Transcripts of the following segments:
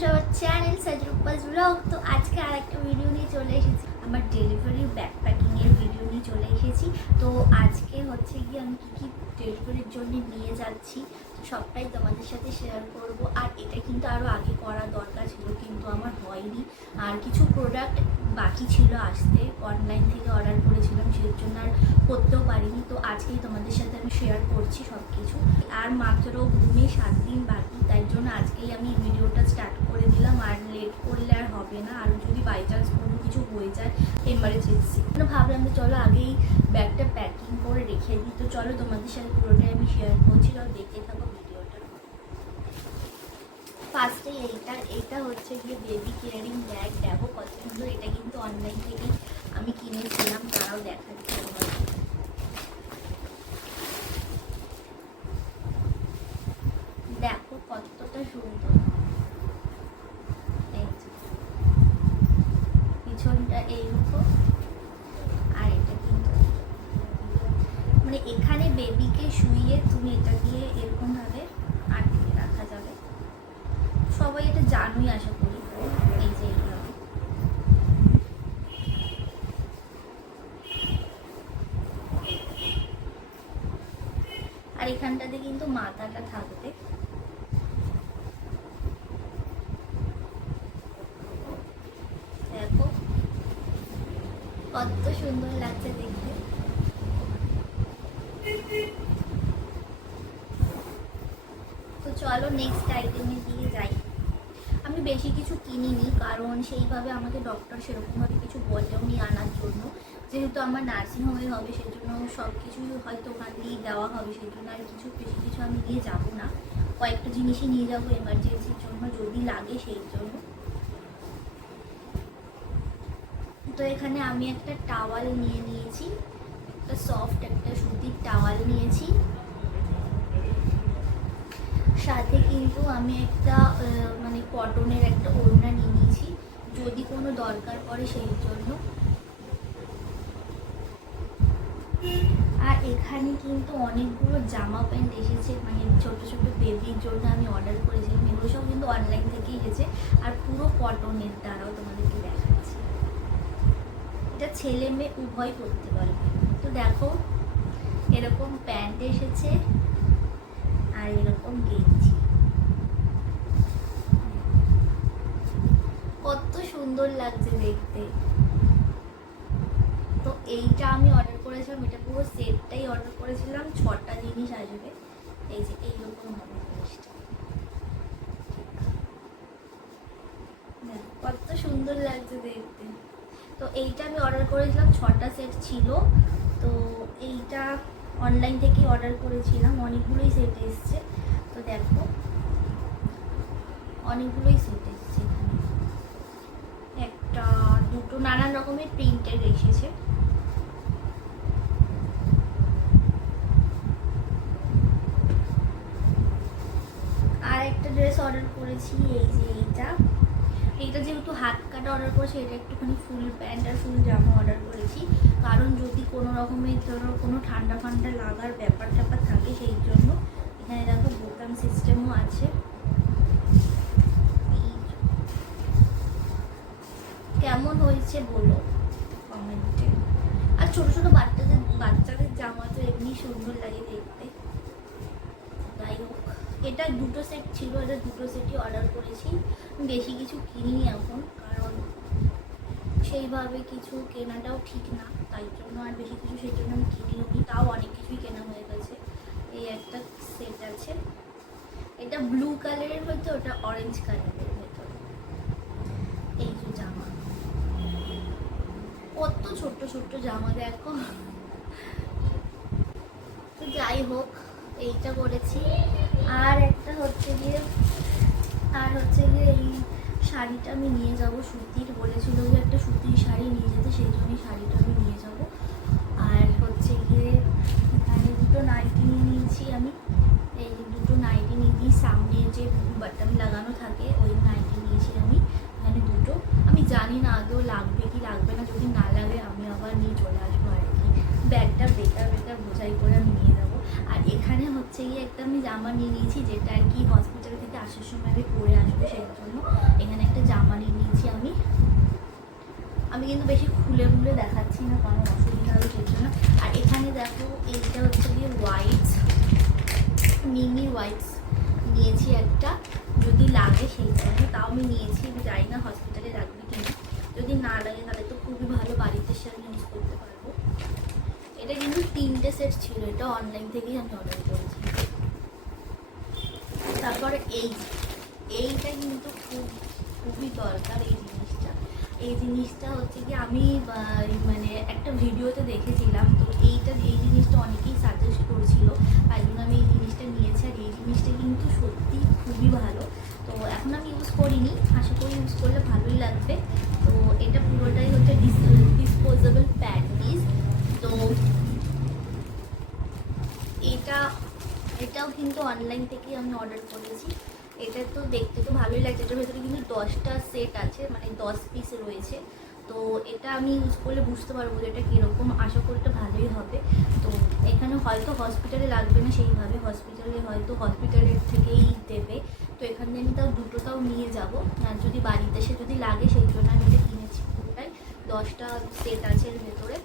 To channel সাজরুপাস blog তো আজকে আর একটা ভিডিও নিয়ে চলে এসেছি। আমার ডেলিভারি ব্যাকপ্যাকিং এর ভিডিও নিয়ে চলে এসেছি। তো আজকে হচ্ছে গিয়ে আমি কী কী ডেলিভারির জন্য নিয়ে যাচ্ছি, সবটাই তোমাদের সাথে শেয়ার করব। আর এটা কিন্তু আরও আগে করা দরকার ছিল, কিন্তু আমার হয়নি। আর কিছু প্রোডাক্ট বাকি ছিল আসতে অনলাইন থেকে অর্ডার করেছিলাম সেই জন্য আর করতেও পারিনি। তো আজকেই তোমাদের সাথে আমি শেয়ার করছি সব কিছু আর মাত্র ঘুমে সাত দিন বাকি। তাই জন্য আজকেই আমি ভিডিওটা স্টার্ট করে দিলাম। আর লেট করলে আর হবে না। আর যদি বাই চান্স কোনো কিছু হয়ে যায় এমার্জেন্সি ভাবলাম যে চলো আগেই ব্যাগটা প্যাকিং করে রেখে দিই। তো চলো তোমাদের সাথে পুরোটাই আমি শেয়ার করছি আর দেখতে থাকো ভিডিওটা। ফার্স্টে এইটা এইটা হচ্ছে গিয়ে বেবি কেয়ারিং ব্যাগ দেখো কত সুন্দর, এটা কিন্তু অনলাইন থেকে আমি কিনেছিলাম তারাও দেখাচ্ছি তোমাদের। দেখো কতটা সুন্দর এই যে। পিছনটা এইরকম আর এটা কিন্তু মানে এখানে বেবিকে শুইয়ে তুমি এটা দিয়ে এরকম ভাবে আটকে রাখা যাবে। সবাই এটা জানোই আশা করি, এই যে আর এখানটাতে কিন্তু মাথাটা থাকবে দেখো কত সুন্দর লাগছে দেখতে। তো চলো নেক্সট আইটেমের দিকে যাই। আমি বেশি কিছু কিনিনি, কারণ সেইভাবে আমাকে ডক্টর সেরকমভাবে কিছু বলেওনি আনার জন্য। যেহেতু আমার নার্সিং হোমে হবে সেই জন্য সব কিছুই হয়তো ওখান দিয়েই দেওয়া হবে সেই জন্য আর কিছু, বেশি কিছু আমি নিয়ে যাব না। কয়েকটা জিনিসই নিয়ে যাব এমার্জেন্সির জন্য, যদি লাগে সেই জন্য। তো এখানে আমি একটা টাওয়াল নিয়ে নিয়েছি, একটা সফট একটা সুতির টাওয়াল নিয়েছি। সাথে কিন্তু আমি একটা মানে কটনের একটা ওড়না নিয়ে নিয়েছি, যদি কোনো দরকার পড়ে সেই জন্য। আর এখানে কিন্তু অনেকগুলো জামা প্যান্ট এসেছে মানে ছোট ছোট বেবির জন্য আমি অর্ডার করেছিলাম, এগুলো সব কিন্তু অনলাইন থেকেই এসেছে। আর পুরো কটনের দ্বারাও তোমাদেরকে দেখাচ্ছি। এটা ছেলে মেয়ে উভয় করতে পারবে। তো দেখো, এরকম প্যান্ট এসেছে আর এরকম গেঞ্জি। কত সুন্দর লাগছে দেখতে। তো এইটা আমি অর্ডার করেছিলাম, এটা পুরো সেটটাই অর্ডার করেছিলাম, ছটা জিনিস আসবে। এই যে এইরকম হবে জিনিসটা কত সুন্দর লাগছে দেখতে। তো এইটা আমি অর্ডার করেছিলাম, ছটা সেট ছিল। তো এইটা অনলাইন থেকে অর্ডার করেছিলাম। অনেকগুলোই সেট এসছে। তো দেখো, অনেকগুলোই সেট এসছে একটা, দুটো নানান রকমের প্রিন্টের এসেছে। আর একটা ড্রেস অর্ডার করেছি, এই যে এইটা। এইটা যেহেতু হাত কাটা অর্ডার করেছি, এটা একটুখানি ফুল প্যান্ট আর ফুল জামা অর্ডার করেছি। কারণ যদি কোনো রকমের ধরো কোনো ঠান্ডা ফান্ডা লাগার ব্যাপার ট্যাপার থাকে, সেই জন্য এখানে দেখো বোতাম সিস্টেমও আছে। কেমন হয়েছে বলো কমেন্টে আর ছোটো ছোটো বাচ্চাদের বাচ্চাদের জামা তো এমনি সুন্দর লাগে। এটা দুটো সেট ছিল, এটা দুটো সেটই অর্ডার করেছি। বেশি কিছু কিনিনি এখন, কারণ সেইভাবে কিছু কেনাটাও ঠিক না। তাই জন্য আর বেশি কিছু সেই জন্য আমি কিনিও নি, তাও অনেক কিছুই কেনা হয়ে গেছে। এই একটা সেট আছে। এটা ব্লু কালারের হয়তো, ওটা অরেঞ্জ কালারের ভেতরে এই যে জামা। কত ছোট্ট ছোট্ট জামা, দেখো। যাই হোক, এইটা করেছি। আর একটা হচ্ছে গিয়ে, আর হচ্ছে গিয়ে এই শাড়িটা আমি নিয়ে যাব সুতির, বলেছিল যে একটা সুতির শাড়ি নিয়ে যেতে, সেই জন্যই শাড়িটা আমি নিয়ে যাব। আর হচ্ছে গিয়ে এখানে দুটো নাইটি নিয়ে নিয়েছি আমি। এই দুটো নাইটি নিয়ে দিই সামনে যে বাটন লাগানো থাকে, ওই নাইটি নিয়েছি আমি। এখানে দুটো। আমি জানি না আদৌ লাগবে কি লাগবে না, যদি না লাগে আমি আবার নিয়ে চলে আসব আর কি। ব্যাগটা বেটার বেটার বোঝাই করে আমি নিয়ে আর এখানে হচ্ছে গিয়ে একটা আমি জামা নিয়ে নিয়েছি, যেটা আর কি হসপিটাল থেকে আসার সময় আমি পরে আসব সেই জন্য। এখানে একটা জামা নিয়ে নিয়েছি আমি। আমি কিন্তু বেশি খুলে খুলে দেখাচ্ছি না কারণ অসুবিধা হবে সেই জন্য। আর এখানে দেখো, এইটা হচ্ছে গিয়ে হোয়াইটস মিমি হোয়াইটস নিয়েছি একটা। যদি লাগে সেই জন্য। তাও আমি নিয়েছি, আমি জানি না হসপিটালে রাখবি কিনা। যদি না লাগে, তাহলে তো খুবই ভালো বাড়িতে সে আমি ইউজ করতে পারব এটা কিন্তু তিনটে সেট ছিল, এটা অনলাইন থেকেই আমি অর্ডার করেছি। তারপরে এই, এইটা কিন্তু খুব, খুবই দরকার এই জিনিসটা। এই জিনিসটা হচ্ছে কি আমি মানে একটা ভিডিওতে দেখেছিলাম, তো এইটা, এই জিনিসটা অনেকেই সাজেস্ট করেছিল, তাই জন্য আমি এই জিনিসটা নিয়েছি, আর এই জিনিসটা কিন্তু সত্যি খুবই ভালো। তো এখন আমি ইউজ করিনি, আশা করি ইউজ করলে ভালোই লাগবে। তো এটা পুরোটাই হচ্ছে ডিসপোজেবল এটা, এটাও কিন্তু অনলাইন থেকেই আমি অর্ডার করেছি। এটা তো দেখতে তো ভালোই লাগছে। এটার ভেতরে কিন্তু দশটা সেট আছে মানে দশ পিস রয়েছে। তো এটা আমি ইউজ করলে বুঝতে পারব যে এটা কীরকম। আশা করি এটা ভালোই হবে। তো এখানে হয়তো হসপিটালে লাগবে না সেইভাবে। হসপিটালে হয়তো হসপিটালের থেকেই দেবে। তো এখান থেকে আমি তাও দুটো তাও নিয়ে যাব। আর যদি বাড়িতে সে যদি লাগে, সেই জন্য আমি এটা কিনেছি পুরোটাই। দশটা সেট আছে এর ভেতরে।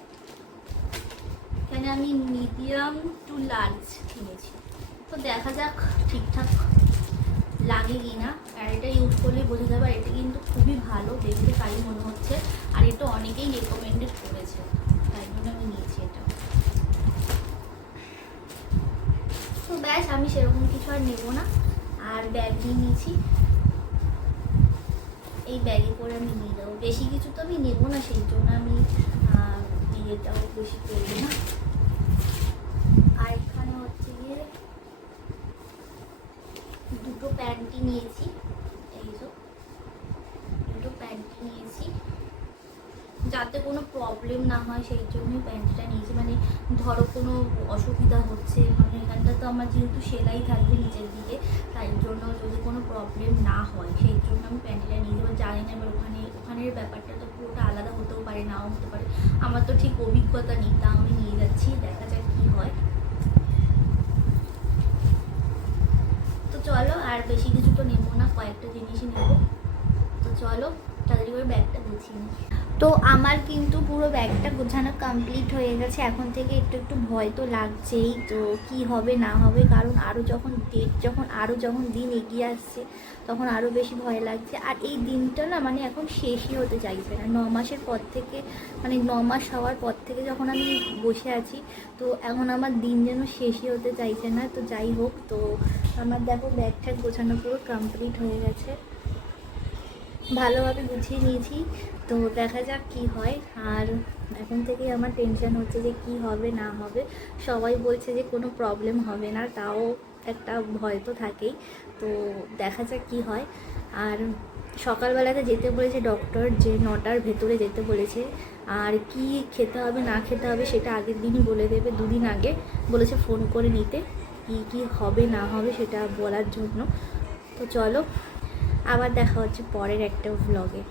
এখানে আমি মিডিয়াম টু লার্জ কিনেছি। তো দেখা যাক ঠিকঠাক লাগে কি না আর এটা ইউজ করলে বোঝা যাবে এটা কিন্তু খুবই ভালো, দেখতে তাই মনে হচ্ছে। আর এটা অনেকেই রেকমেন্ডেড করেছে, তাই জন্য আমি নিয়েছি এটা। তো ব্যাস, আমি সেরকম কিছু আর নেব না। আর ব্যাগ নিয়ে নিয়েছি। এই ব্যাগে করে আমি নিয়ে যাব বেশি কিছু তো আমি নেব না, সেই জন্য আমি ইয়েটাও বেশি করব না আর এখানে হচ্ছে গিয়ে দুটো প্যান্টি নিয়েছি। এই যে, দুটো প্যান্টি নিয়েছি। যাতে কোনো প্রবলেম না হয়, সেই জন্যই প্যান্টটা নিয়েছি। মানে ধরো কোনো অসুবিধা হচ্ছে মানে এখানটা তো আমার যেহেতু সেলাই থাকবে নিচের দিকে, তাই জন্য যদি কোনো প্রবলেম না হয়, সেই জন্য আমি প্যান্টটা নিয়ে যাব জানি না, এবার ওখানে, ওখানের ব্যাপারটা তো পুরোটা আলাদা হতেও পারে, নাও হতে পারে। আমার তো ঠিক অভিজ্ঞতা নেই, তা আমি নিয়ে যাচ্ছি, দেখা যাক কী হয় তো চলো আর বেশি কিছু তো নেব না, কয়েকটা জিনিসই নেব। তো চলো, তাড়াতাড়ি করে ব্যাগটা গুছিয়ে নিই তো আমার কিন্তু পুরো ব্যাগটা গোছানো কমপ্লিট হয়ে গেছে। এখন থেকে একটু একটু ভয় তো লাগছেই, তো কি হবে না হবে, কারণ আরও যখন ডেট যখন আরও যখন দিন এগিয়ে আসছে, তখন আরও বেশি ভয় লাগছে। আর এই দিনটা না মানে এখন শেষই হতে চাইছে না। ন মাসের পর থেকে মানে ন মাস হওয়ার পর থেকে যখন আমি বসে আছি, তো এখন আমার দিন যেন শেষই হতে চাইছে না। তো যাই হোক, তো আমার দেখো ব্যাগ গোছানো পুরো কমপ্লিট হয়ে গেছে। ভালোভাবে গুছিয়ে নিয়েছি। তো দেখা যাক কি হয়। আর এখন থেকেই আমার টেনশন হচ্ছে যে কি হবে, না হবে। সবাই বলছে যে কোনো প্রবলেম হবে না, তাও একটা ভয় তো থাকেই। তো দেখা যাক কি হয়। আর সকালবেলাতে যেতে বলেছে ডক্টর যে নটার ভেতরে যেতে বলেছে। আর কি খেতে হবে, না খেতে হবে সেটা আগের দিনই বলে দেবে। দুদিন আগে বলেছে ফোন করে নিতে। কি কি হবে, না হবে সেটা বলার জন্য। তো চলো আবার দেখা হচ্ছে পরের একটা ব্লগে